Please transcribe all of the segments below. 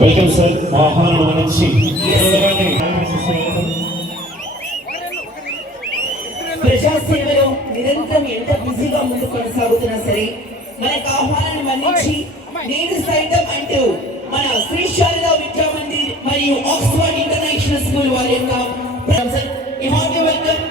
Welcome sir. మా ఆహ్వానం నుంచి ప్రజాసేవలో నిరంతరం ఎంత బిజీగా ముందు కొనసాగుతున్నా సరే మనకు ఆహ్వానాన్ని మన్నించి నేను సైతం అంటూ మన శ్రీ శారదా విద్యా మందిర్ మరియు ఆక్స్ఫర్డ్ ఇంటర్నేషనల్ స్కూల్ వారి యొక్క వెల్కమ్.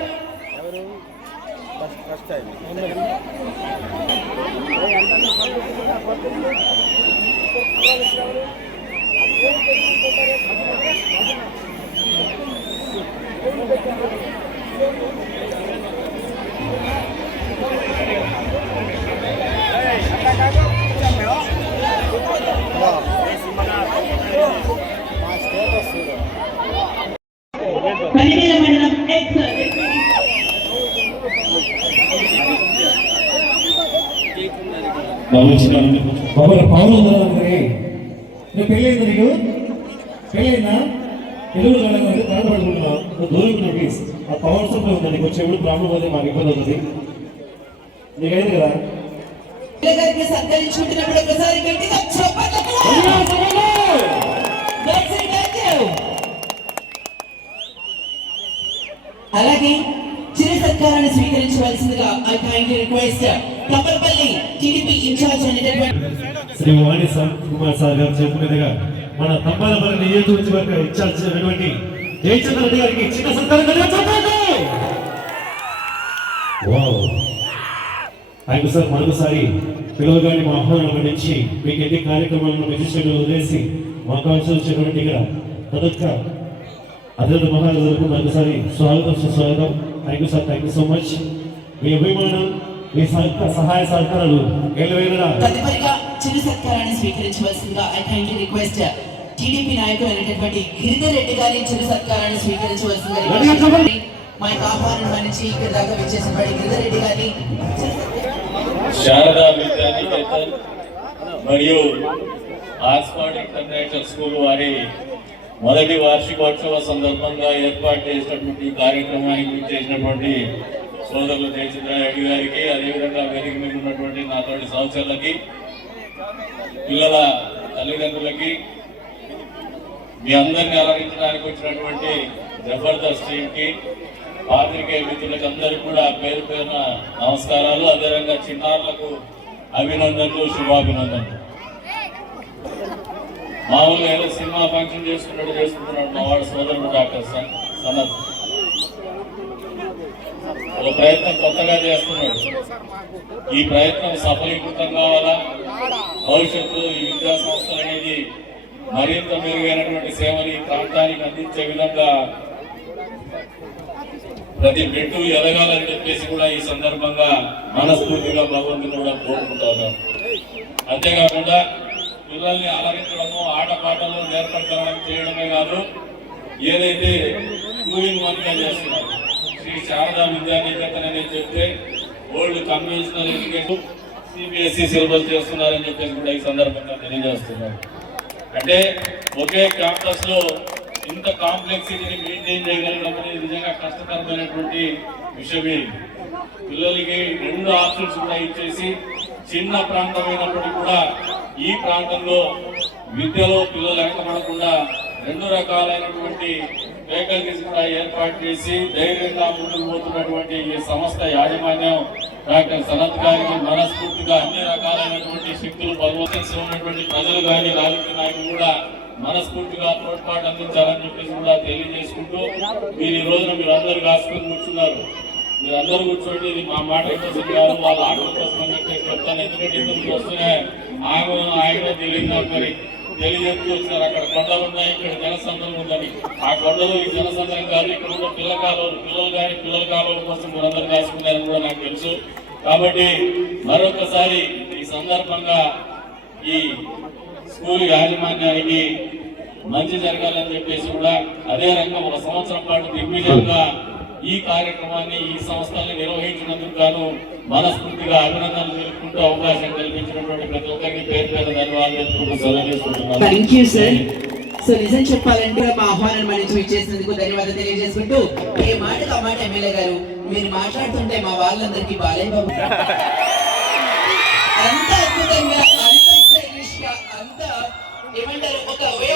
పదివేల మండలం ఎక్స్ బాబు పవన్ ఉందరే నీకు పెళ్ళైంది నీకు పెళ్ళైందా తెలుగు దూరం ప్లీజ్ ఆ పవర్ సప్లై ఉంది నీకు వచ్చేప్పుడు ప్రాబ్లం అయితే మాకు ఇబ్బంది అవుతుంది నీకైంది కదా సత్కరించుకుంటున్నప్పుడు ఒకసారి గట్టిగా అలాగే చిరు సత్కారాన్ని స్వీకరించవలసిందిగా I kindly request Kamarpalli TDP incharge అనేటటువంటి శ్రీ వాణి సార్ కుమార్ సార్ గారు చెప్పినట్టుగా మన తంబాలపల్లి నియోజకవర్గ ఇన్ఛార్జ్ అయినటువంటి జయచంద్ర రెడ్డి గారికి చిన్న సంతానం కలిగి థ్యాంక్ యూ సార్ మరొకసారి పిలవగానే మా ఆహ్వానం నుంచి మీకు ఎన్ని కార్యక్రమాలను రిజిస్ట్రేషన్ వదిలేసి మా కావాల్సి వచ్చినటువంటి ఇక్కడ తదొక్క అతిథి మహారాజులకు మరొకసారి స్వాగతం సుస్వాగతం. Thank you sir thank you so much మీ అభిమానం మీ సహాయ సహకారాలు ఎల్లవేళలా. తదుపరిగా చిరు సత్కారాన్ని స్వీకరించవలసిందిగా ఐ కైండ్లీ రిక్వెస్ట్ టీడీపీ నాయకులు అయినటువంటి గిరిధర్ రెడ్డి గారి చిరు సత్కారాన్ని స్వీకరించవలసిందిగా. మా ఆహ్వానం మన్నించి ఇక్కడ దాకా విచ్చేసినటువంటి గిరిధర్ రెడ్డి గారిని శారదా విద్యానికేతన్ మరియు ఆక్స్ఫర్డ్ ఇంటర్నేషనల్ స్కూల్ వారి మొదటి వార్షికోత్సవ సందర్భంగా ఏర్పాటు చేసినటువంటి కార్యక్రమానికి చేసినటువంటి సోదరులు జయచంద్ర రెడ్డి గారికి అదేవిధంగా వేదిక మీద ఉన్నటువంటి నాతోటి సంవత్సరాలకి పిల్లల తల్లిదండ్రులకి మీ అందరిని అలరించడానికి వచ్చినటువంటి జబర్దస్త్ టీంకి పాత్రికేయ మిత్రులకు అందరికీ కూడా పేరు పేరున నమస్కారాలు. అదేవిధంగా చిన్నారులకు అభినందనలు శుభాభినందనలు. మామూలుగా ఏదో సినిమా ఫంక్షన్ చేసుకున్నట్టు చేసుకుంటున్నాడు మా వాడు సోదరుడు డాక్టర్ సన్ సనత్ ఒక ప్రయత్నం కొత్తగా చేస్తున్నాడు. ఈ ప్రయత్నం సఫలీకృతం కావాలా? భవిష్యత్తు ఈ విద్యా సంస్థ అనేది మరింత మెరుగైనటువంటి సేవని ప్రాంతానికి అందించే విధంగా ప్రతి బిడ్డు ఎదగాలని చెప్పేసి కూడా ఈ సందర్భంగా మనస్ఫూర్తిగా భగవంతుని కూడా కోరుకుంటాను అంతేకాకుండా పిల్లల్ని అలరించడము ఆటపాటలు నేర్పడడం చేయడమే కాదు ఏదైతే టూరింగ్ వన్గా చేస్తున్నారు శ్రీ శారదా విద్యానికేతన్ అనేది చెప్తే old conventional education CBSE syllabus చేస్తున్నారని చెప్పేసి కూడా ఈ సందర్భంగా తెలియజేస్తున్నారు. అంటే ఒకే క్యాంపస్లో ఇంత కాంప్లెక్సిటీని మెయింటైన్ చేయగలగడం అనేది నిజంగా కష్టతరమైనటువంటి విషయమే. పిల్లలకి రెండు ఆప్షన్స్ కూడా ఇచ్చేసి చిన్న ప్రాంతమైనప్పటికీ కూడా ఈ ప్రాంతంలో విద్యలో పిల్లలు వెనకబడకుండా రెండు రకాలైనటువంటి ఫ్యాకల్టీస్ కూడా ఏర్పాటు చేసి ధైర్యంగా ముందుకు పోతున్నటువంటి ఈ సంస్థ యాజమాన్యం డాక్టర్ సనత్ గారికి మనస్ఫూర్తిగా అన్ని రకాలైనటువంటి శక్తులు బలవంతంగా ఉన్నటువంటి ప్రజలు కానీ రాజకీయ నాయకులు కూడా మనస్ఫూర్తిగా తోడ్పాటు అందించాలని చెప్పేసి కూడా తెలియజేసుకుంటూ మీరు ఈ రోజున మీరు అందరూ కాసుకొని కూర్చున్నారు. మీరు అందరూ కూర్చోండి ఇది మా మాట కోసం కాదు వాళ్ళ ఆటల కోసం అని చెప్పేసి చెప్తాను. ఎందుకంటే ఇంతకు వస్తున్నాయి ఆమె ఆయన తెలియదు మరి. తెలియజెప్తూ వచ్చినారు అక్కడ కొండలు ఉన్నాయి ఇక్కడ జనసంద్రం ఉందని ఆ కొండలు ఈ జనసంద్రం కాదు ఇక్కడ ఉన్న పిల్ల కాలువలు. పిల్లలు కానీ పిల్లల కాలువల కోసం మీరందరూ కాసుకున్నారని కూడా నాకు తెలుసు. కాబట్టి మరొకసారి ఈ సందర్భంగా ఈ స్కూల్ యాజమాన్యానికి మంచి జరగాలని చెప్పేసి కూడా అదే రంగం ఒక సంవత్సరం పాటు దిగ్విజయంగా ఈ కార్యక్రమాన్ని ఈ సంస్థల్ని నిర్వహించినందుకు గాను మనస్ఫూర్తిగా అభినందనలు తెలుపుకుంటూ అవకాశం కల్పించినటువంటి ప్రతి ఒక్కరికి పేరు పేరు ధన్యవాదాలు తెలుపుకుంటూ సెలవు థ్యాంక్ యూ సార్ సో నిజం చెప్పాలంటే మా ఆహ్వానం మన్నించి ఇచ్చేసినందుకు ధన్యవాదాలు తెలియజేసుకుంటూ ఏ మాటకు ఆ మాట ఎమ్మెల్యే గారు? మీరు మాట్లాడుతుంటే మా వాళ్ళందరికీ బాలయ్య బాబు. అంత అద్భుతంగా అంత స్టైలిష్గా అంత ఏమంటారు ఒక వే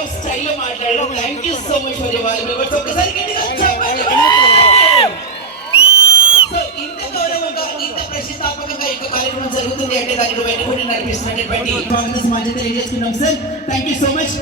మాట్లాడడం. Thank you so much for your members ఒకసారి గట్టిగా ప్రతిష్టాత్మకంగా ఈ యొక్క కార్యక్రమం జరుగుతుంది అంటే దానికి వెనుకొని నడిపిస్తున్నటువంటి స్వాగత సమాజం తెలియజేస్తున్నాం sir. Thank you so much